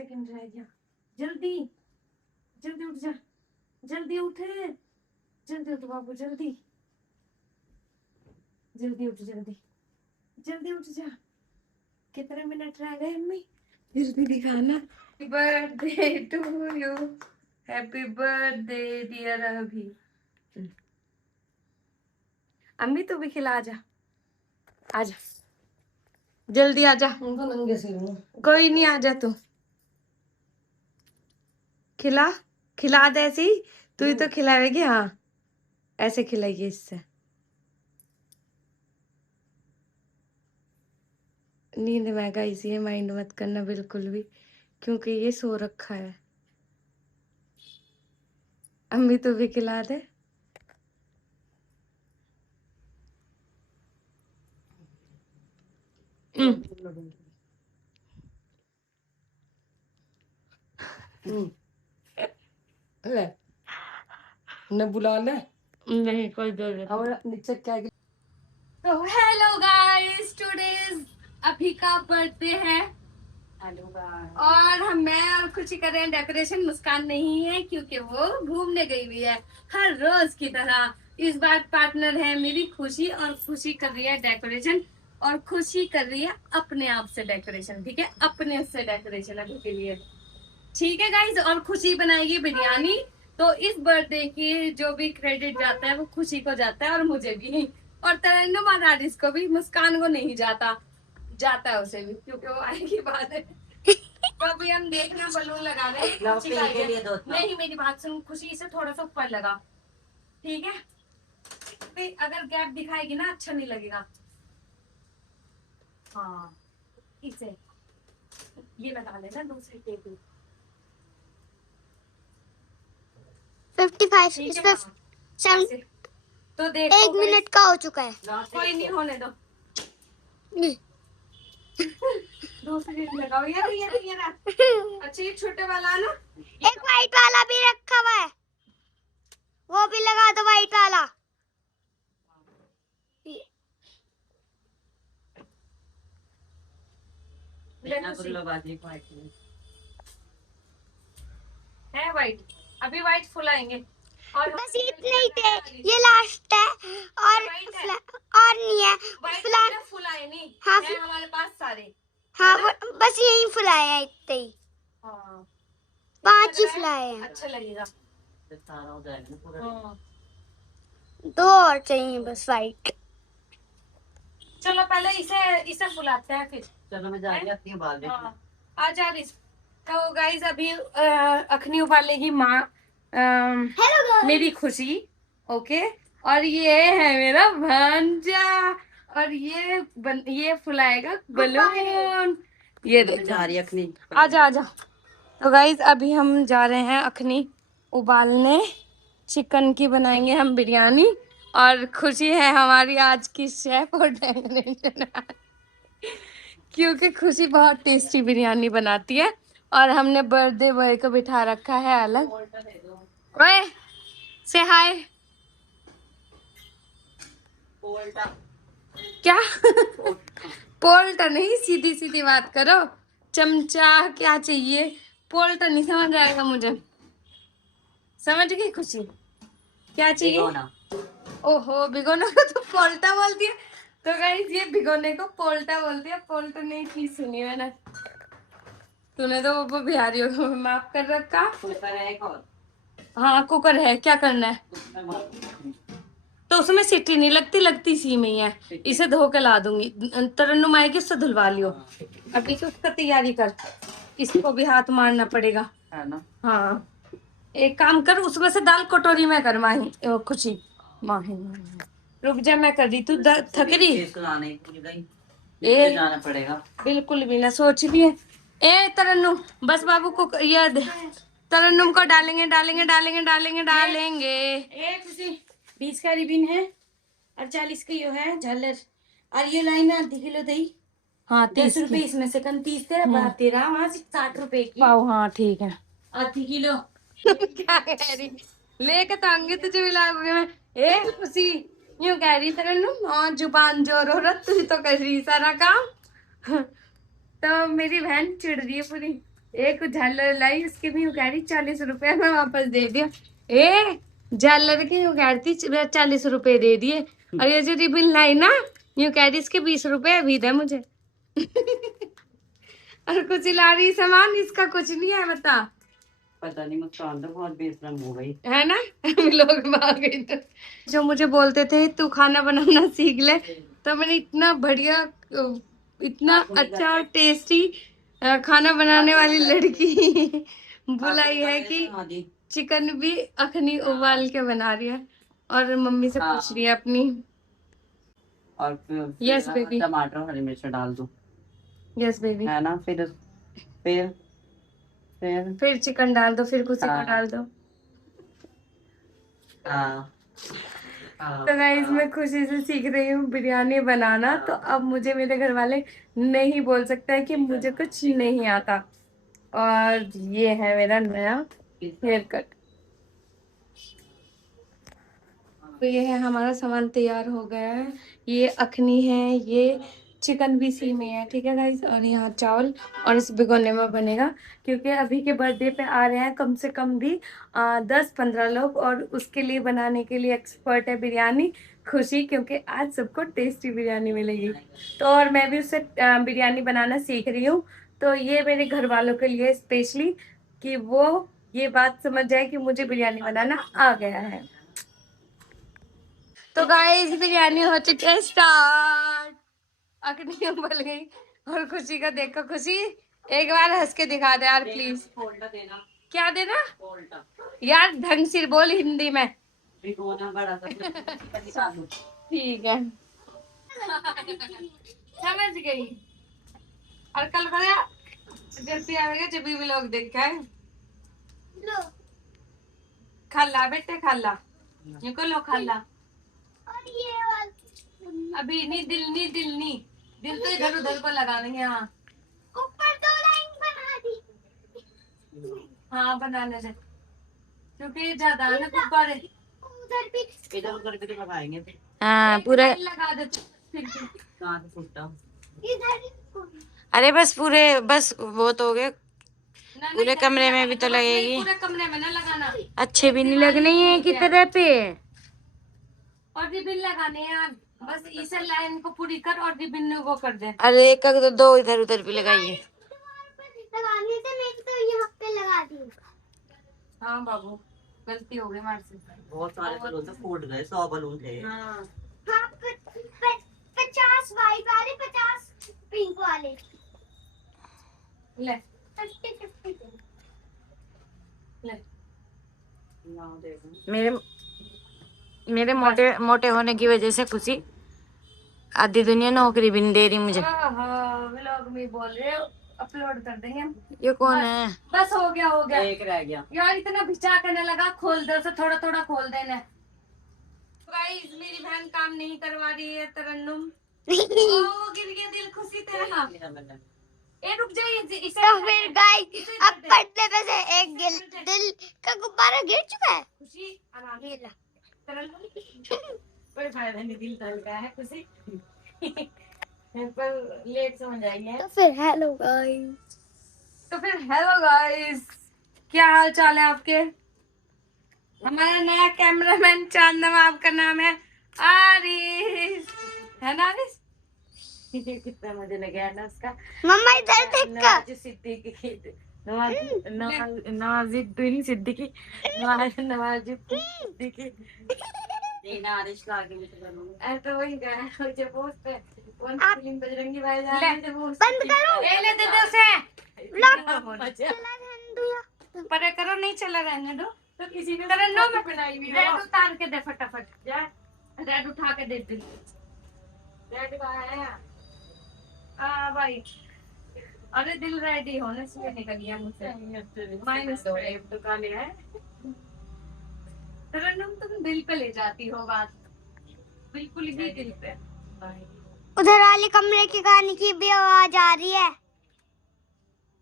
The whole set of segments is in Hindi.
सेकंड रह गया। जल्दी जल्दी उठ जा, जल्दी उठे, जल्दी उठ बाबू, जल्दी जल्दी उठ, जल्दी जल्दी उठ जा। कितने मिनट रह गए अम्मी? जल्दी दिखाना। Happy birthday to you, happy birthday dear Abhi. अम्मी तू भी खिला, आजा आजा, जल्दी आजा। नंगे से हूँ। कोई नहीं, आजा तू, खिला खिला दे ऐसे ही, तू ही तो खिलाएगी। हाँ ऐसे खिलाइए इससे। नींद में गाइस, ये माइंड मत करना बिल्कुल भी, क्योंकि ये सो रखा है। अम्मी तू भी खिला दे। ले न बुला ले, नहीं कोई जरूरत। और नीचे क्या है? तो हेलो गाइस, टुडेज अभी का बर्थडे है। और मैं और खुशी कर रहे हैं डेकोरेशन। मुस्कान नहीं है क्योंकि वो घूमने गई हुई है हर रोज की तरह। इस बार पार्टनर है मेरी खुशी, और खुशी कर रही है डेकोरेशन, और खुशी कर रही है अपने आप से डेकोरेशन। ठीक है, अपने से डेकोरेशन अभी के लिए। ठीक है गाइस, और खुशी बनाएगी बिरयानी। तो इस बर्थडे की जो भी क्रेडिट जाता है वो खुशी को जाता है, और मुझे भी, और तरन्नुम और आरिस को भी। मुस्कान को नहीं जाता, जाता है उसे भी, क्योंकि वो आएगी बाद में। तो अभी हम देख रहे हैं बलून लगा रहे हैं। खुशी का आइडिया। नहीं मेरी बात सुन, खुशी से थोड़ा सा ऊपर लगा, ठीक है? फिर अगर गैप दिखाएगी ना अच्छा नहीं लगेगा। हाँ इसे ये लगा लेना दूसरी टेबल। 55 ठीक इस है, पे हाँ, 7 ऐसे। तो देखो 1 guys, मिनट का हो चुका है। कोई नहीं, होने दो। नहीं। दूसरी लगाओ यार, ये रहा। अच्छा ये छोटे वाला है ना, एक वाइट वाला भी रखा हुआ है, वो भी लगा दो वाइट वाला। है वाइट, अभी वाइट फुलाएंगे। और बस इतने ही थे, ये लास्ट है। और और नहीं है फुलाए नहीं। हाँ, है हमारे पास सारे। हाँ बस यही फुलाए हैं, इतने ही। हाँ 5 ही फुलाए हैं। अच्छा लगेगा। हाँ। 2 और चाहिए बस वाइट। चलो पहले इसे फुलाते हैं फिर। चलो मैं जाके आती हूँ बाद में। हाँ आ जा रही। तो गाइस अभी अखनी उबालेगी माँ, मेरी खुशी। ओके, और ये है मेरा भांजा, और ये फुलाएगा बलून। ये जा रही अखनी। आजा आजा। तो गाइस अभी हम जा रहे हैं अखनी उबालने, चिकन की बनाएंगे हम बिरयानी। और खुशी है हमारी आज की शेफ और डेकोरेशन, क्योंकि खुशी बहुत टेस्टी बिरयानी बनाती है। और हमने बर्थडे बॉय को बिठा रखा है अलग। ओए से हाय। क्या? पोल्टा नहीं, सीधी सीधी बात करो। चमचा क्या चाहिए? पोल्टा नहीं समझ आएगा मुझे। समझ गई खुशी? क्या चाहिए? ओहो, भिगोने को तो पोल्टा बोलती है। तो गाइस ये भिगोने को पोल्टा बोलती है, पोल्टा नहीं चीज सुनी मैंने। तूने तो वो बिहारियों को माफ कर रखा। कुकर है एक और। हाँ कुकर है, क्या करना है? तो उसमें सीटी नहीं लगती सी में ही है। इसे धो के ला दूंगी, तरन्नुम आएगी उससे धुलवा लियो। अभी से उसका तैयारी कर, इसको भी हाथ मारना पड़ेगा है ना। हाँ एक काम कर, उसमें से दाल कटोरी में कर माही खुशी। माही रुक जा, मैं कर रही, तू थक रही। ए जाना पड़ेगा, बिल्कुल भी ना सोच रही है। ए तरन्नुम बस बाबू को याद, तरन्नुम को डालेंगे डालेंगे डालेंगे डालेंगे डालेंगे। ए खुशी 20 का रिबिन है और 40 का यो है झालर, और ये लाइन आधी किलो दही। हाँ 30 रुपए इसमें से कम, 30 तेरा 13, वहाँ से 60 रुपए की पाओ। हाँ ठीक है, आधी किलो। क्या कह रही, लेके तो आएंगे तुझे मिलाऊंगी मैं। ए खुशी यूं कह रही तरन्नुम, हाँ जुबान जोर हो रहा, तू तो कर रही सारा काम। तो मेरी बहन चिढ़ रही है पूरी। एक झालर लाई, उसके भी कह रही 40 रुपए में वापस दे दिया। ए झालर के यूं कह रही 40 रुपए दे दिए, और ये जो रिबन लाई ना, यूं कह रही इसके 20 रुपए अभी दे मुझे। और कुछ ला रही सामान, इसका कुछ नहीं है, बता। पता नहीं, मुस्कान तो बहुत बेशरम हो गई है ना। हम लोग भाग गए तो जो मुझे बोलते थे तू खाना बनाना सीख ले, तो मैंने इतना बढ़िया, इतना अच्छा और टेस्टी खाना बनाने वाली लड़की बुलाई है कि चिकन भी अखनी उबाल के बना रही है, और मम्मी से पूछ रही है अपनी। और यस बेबी, टमाटर हरी मिर्च डाल दो, यस बेबी। है ना। फिर फिर चिकन डाल दो, फिर कुछ को डाल दो। हाँ तो गाइस मैं खुशी से सीख रही हूँ बिरयानी बनाना, तो अब मुझे मेरे घर वाले नहीं बोल सकते हैं कि मुझे कुछ नहीं आता। और ये है मेरा नया हेयर कट। तो ये है हमारा सामान तैयार हो गया है। ये अखनी है, ये चिकन भी सी में है, ठीक है गाइस। और यहाँ चावल, और इस भिगोने में बनेगा, क्योंकि अभी के बर्थडे पे आ रहे हैं कम से कम भी 10-15 लोग, और उसके लिए बनाने के लिए एक्सपर्ट है बिरयानी खुशी, क्योंकि आज सबको टेस्टी बिरयानी मिलेगी। तो और मैं भी उससे बिरयानी बनाना सीख रही हूँ। तो ये मेरे घर वालों के लिए स्पेशली, कि वो ये बात समझ जाए कि मुझे बिरयानी बनाना आ गया है। तो गाइस बिरयानी हो चुकी है स्टार्ट। अखनी उबल गई, और खुशी का देखो, खुशी एक बार हंस के दिखा दे यार प्लीज। क्या देना यार, ढंग से बोल हिंदी में। बड़ा ठीक है, समझ गई। और कल को जब भी आएगा, जब भी लोग देखा है, खाला बेटे खाला, ये को लो खाला। अभी नहीं, दिल नहीं, दिल तो इधर उधर को लगा देंगे। हाँ ऊपर 2 लाइन बना दी। हाँ बनाने दे, क्योंकि ज्यादा है ना गुब्बारे। उधर भी इधर भी तो लगाएंगे। हाँ पूरा लगा देते कहाँ से फूटता। इधर। अरे बस पूरे, बस वो तो हो गए, पूरे कमरे में भी तो लगेगी। पूरे कमरे में ना लगाना, अच्छे भी नहीं लगने हैं की तरह पे। और रिबिन लगाने हैं यार, बस इस लाइन को पूरी कर और रिबिन वो कर दे। अरे एक तो 2 इधर उधर भी लगाइए। लगाने से मैं तो यहाँ पे लगा दी। हाँ बाबू, गलती हो गई हमारे से। बहुत सारे बलून से फूट गए, 100 बलून थे। हाँ हाँ 50 वाइट वाले, 50 पिंक वाले। ले 50-50 ले। मेरे मेरे मोटे मोटे होने की वजह से खुशी आधी दुनिया नौकरी भी नहीं दे रही मुझे। व्लॉग में बोल रहे हो, अपलोड कर देंगे हम। ये कौन है? बस हो गया एक रह गया यार, इतना भिचा करने लगा, खोल दे उसे, थोड़ा थोड़ा खोल देना। गाइस मेरी बहन काम नहीं करवा रही है, तरन्नुम। ओ गिर गया दिल खुशी तेरा। ए रुक जाइए इसे। तो फिर गाइस अब पर्दे पे से एक दिल का गुब्बारा गिर चुका है। खुशी आराम से ला तरन्नुम। कोई फायदा नहीं, दिल तल गया है खुशी। पर लेट समझ आई है। तो फिर हेलो गाइस, क्या हाल चाल है आपके? हमारा नया कैमरामैन चांदमा, आपका नाम है आरिस, है ना आरिस? कितना मजा लगा है ना उसका। मम्मा इधर देख कर। नवाजुद्दीन सिद्दीकी, नवाजुद्दीन सिद्दीकी, नवाजुद्दीन सिद्दीकी। नारिश का आगे मुझे बनूंगा। तो वही गाना मुझे पोस्ट पे कौन सी फिल्म बजरंगी भाईजान में बंद करो। ले दे दे उसे। चला परे करो, नहीं चला रहने दो। तो किसी ने तरन्नुम में बनाई हुई रेड उतार के दे फटाफट, जा रेड उठा के दे दे। रेड कहाँ है? भाई अरे दिल रेडी होने से निकल गया मुझसे। माइनस हो रहे तो काले है। तरन्नुम तुम दिल पे ले जाती हो बात, बिल्कुल ही दिल पे। उधर वाले कमरे के गाने की भी आवाज आ रही है।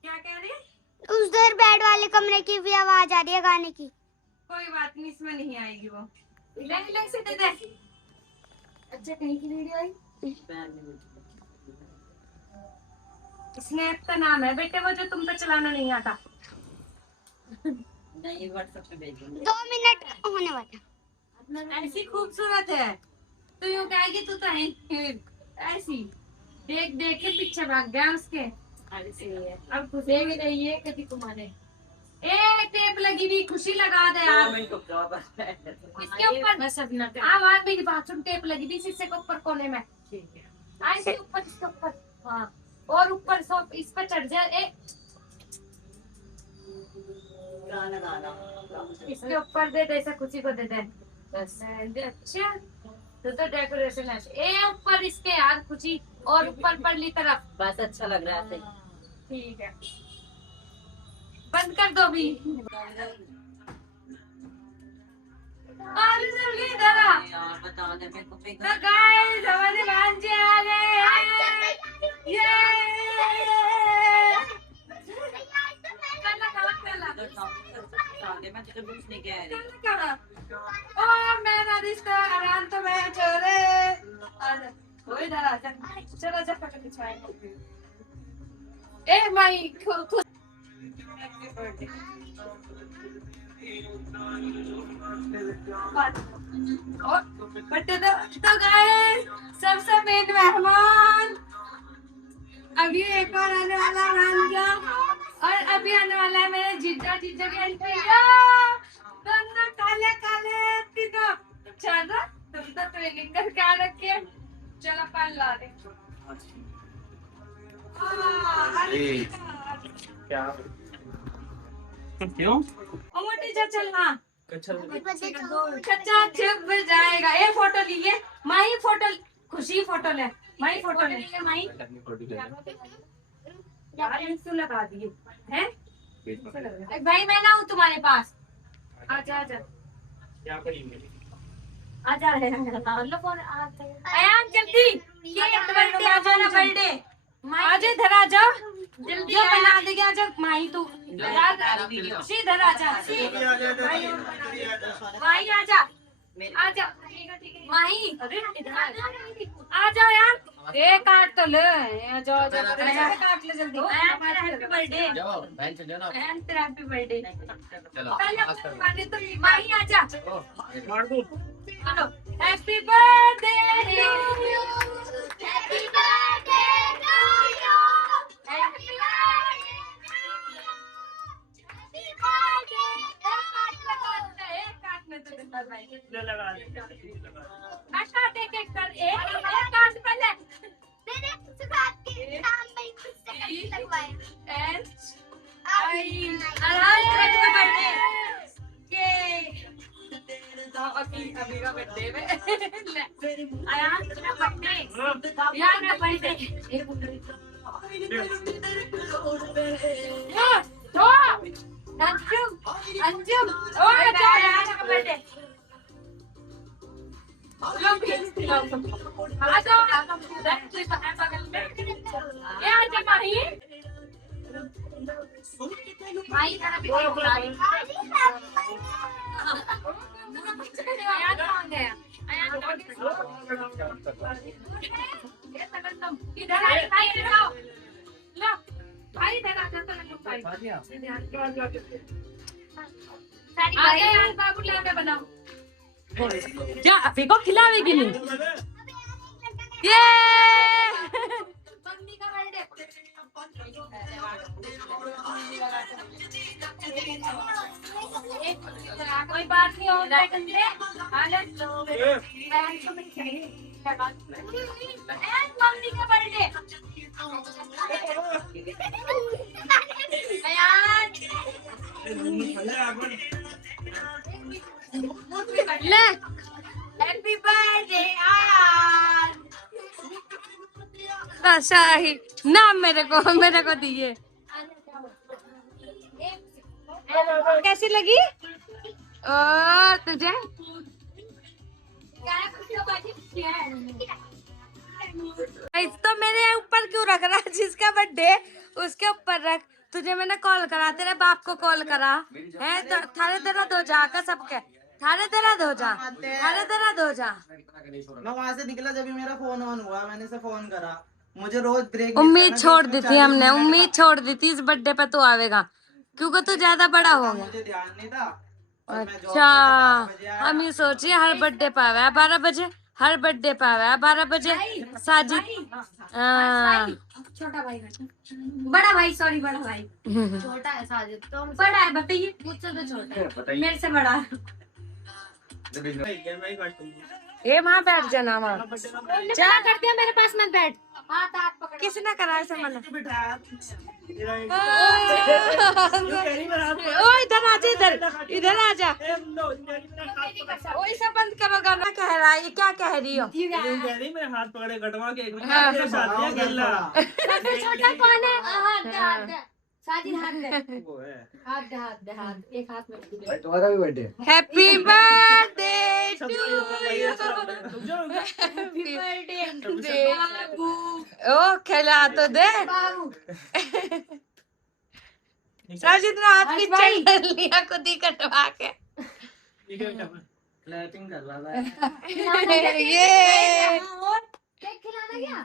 क्या कह रही है? उधर बेड वाले कमरे की भी आवाज आ रही है गाने की। कोई बात नहीं, इसमें नहीं आएगी वो। ले से दे दे। अच्छा कहीं की वीडियो आई? स्नैप का नाम है बेटे वो जो तुम पे चलाना नहीं आता। नहीं व्हाट्सएप पे भेजूंगी। 2 मिनट होने वाला। ऐसी खूबसूरत है तो यूं कहेगी तू तो है ऐसी। देख देख के पीछे भाग गया उसके। अरे सही है। अब खुशी भी नहीं है कभी कुमारे। ए टेप लगी हुई खुशी लगा दे यार। 2 मिनट रुक जाओ बस। इसके ऊपर बस अपना आवाज मेरी बात सुन। टेप लगी थी शीशे के ऊपर कोने में। ठीक है। ऐसे ऊपर इसके ऊपर। हाँ और ऊपर सब इस पर चढ़ जा। ए गाना गाना। इसके ऊपर दे दे ऐसे खुशी को दे दे बस। अच्छा तो डेकोरेशन है। ए ऊपर इसके यार खुशी और ऊपर परली तरफ। बस अच्छा लग रहा है ऐसे। ठीक है बंद कर दो भी। और जल्दी इधर आ। यार बता दे मेरे को तो फिगर। गाइस हमारे भांजे आ गए हैं। ये बता दे मैं तुझे कुछ नहीं कह रही। ओ मेरा रिश्ता आराम तो मैं छोरे। आजा वो इधर आ जा। चलो जा फोटो खिंचवाएंगे। ए माई खुद तो गाइस सबसे मेन मेहमान अभी एक और आने वाला है भांजा और अभी आने वाला है मेरे जीजा। जीजा की एंट्री दोनों काले काले तीनों। चल तुम तो ट्रेनिंग करके आ रखे। चलो पान ला दे। क्या क्यों ओ मोटी जा चलना। अच्छा कच्चा चुप जाएगा। ये फोटो लिए माही फोटो खुशी फोटो ले। माही फोटो ले माही। यार इंसू लगा दिए हैं। भाई मैं ना हूँ तुम्हारे पास। आजा आजा क्या करेंगे आजा रहे लो फोन आयान जल्दी। केक बर्थडे आजा ना बर्थडे। आजा इधर आ जा जल्दी बना देगी। आजा माही तू खुशी इधर आजा। माही आजा आजा माही आ जाओ यार। ए काट तो ले। आ जाओ काट ले जल्दी। हैप्पी बर्थडे तेरा हैप्पी बर्थडे। पहले तो माही आजा। चलो happy birthday happy birthday to you. Happy Anjum ओ जा यार का बर्थडे। आ जाओ बगल में। ये आजा माही। माही का भी याद कौन गया। इधर भाई इधर आओ। लो भाई इधर आ जा। आगे यार बाबू लाके बनाओ। क्या अभी को खिलावेगी नहीं। ये मम्मी का बर्थडे। कोई बात नहीं और मम्मी का बर्थडे। ले हैप्पी बर्थडे शाही नाम मेरे को दिए। कैसी लगी तुझे। तो मेरे ऊपर क्यों रख रहा है। जिसका बर्थडे उसके ऊपर रख। तुझे मैंने कॉल करा तेरे बाप को कॉल करा है तो थारे दर्द हो जा का सबके। थारे दर्द हो जा थारे दर्द हो जा। मैं वहां से निकला जब मेरा फोन ऑन हुआ मैंने से फोन करा मुझे रोज ब्रेक उम्मीद छोड़ दी थी हमने, उम्मीद छोड़ दी थी इस बर्थडे पे तू आवेगा, क्योंकि तू ज्यादा बड़ा हो गया। मुझे ध्यान नहीं था। और मैं जॉब अच्छा, पे से 12 बजे आया। हम ये सोचिए हर बर्थडे पे आवे 12 बजे, हर बर्थडे पे आवे 12 बजे। साजिद हाँ। छोटा भाई बड़ा भाई, सॉरी बड़ा भाई। छोटा है साजिद तो बड़ा है, बताइए मुझसे तो छोटा है, बताइए। मेरे से बड़ा है। मैं ही काट दूंगा। ए वहाँ बैठ जाना वहाँ। चला करते हैं मेरे पास मत बैठ, हाथ हाथ पकड़। किसने करा ऐसे मना? तेरा एक- ओ इधर आजा, इधर आजा। ओ इसे बंद करो, गाना कह रहा है, ये क्या कह रही हो? यूं कह रही मेरे हाथ पकड़े कटवा के हाँ। मेरे साथ दिया खेलना। सबसे छोटा कौन है? हाथ दे, हाथ दे साजिद, हाथ दे, वो है। हाथ दे, हात दे, हाथ एक हाथ में। तुम्हारा भी birthday. Happy birthday to you, happy birthday बाबू। ओ खिला तो दे। बाबू साजिद ने हाथ हर्ष की भाई। कर लिया खुद ही कटवा के। ये क्या करना? क्लैपिंग कर रहा था। ये और केक खिलाना क्या?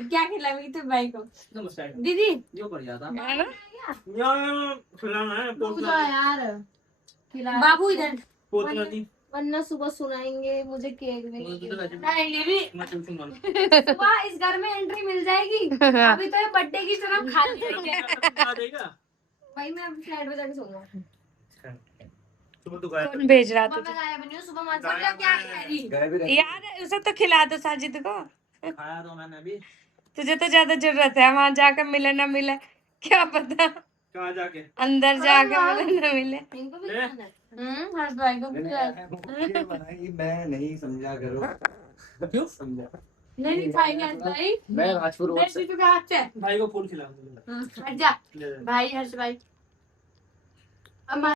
क्या खिलाएंगी तुम भाई को? नमस्कार। दीदी यो बढ़ जाता। है ना? यार खिलाना है पोतना यार बाबू इधर, पोतना दी। वरना सुबह सुनाएंगे मुझे केक में। मैं चल सुना सुबह इस घर में एंट्री मिल जाएगी। अभी तो ये बर्थडे की तरफ खाली है। आ देगा। भाई मैं अभी फ्लैट में जाके सोऊंगा। सुबह तो गायब। कौन भेज रहा सुबह तुझे? मैं गायब नहीं हूँ, सुबह मत बोलिए क्या कह रही। गए भी रहते। यार उसे तो खिला दो साजिद को, खाया तो मैंने अभी। तुझे तो ज्यादा जरूरत है, वहां जाकर मिले ना मिले क्या पता, कहाँ जाके? अंदर जाके मिले ना मिले। इनको भी ले। खाना है। हर्ष भाई को भी ये बनाई मैं नहीं समझा करो। क्यों? समझा। नहीं खाएंगे हर्ष भाई। मैं राजपुर रोड से। हाथ से भाई को फूल खिला। हट जा ले ले। भाई, हर्ष भाई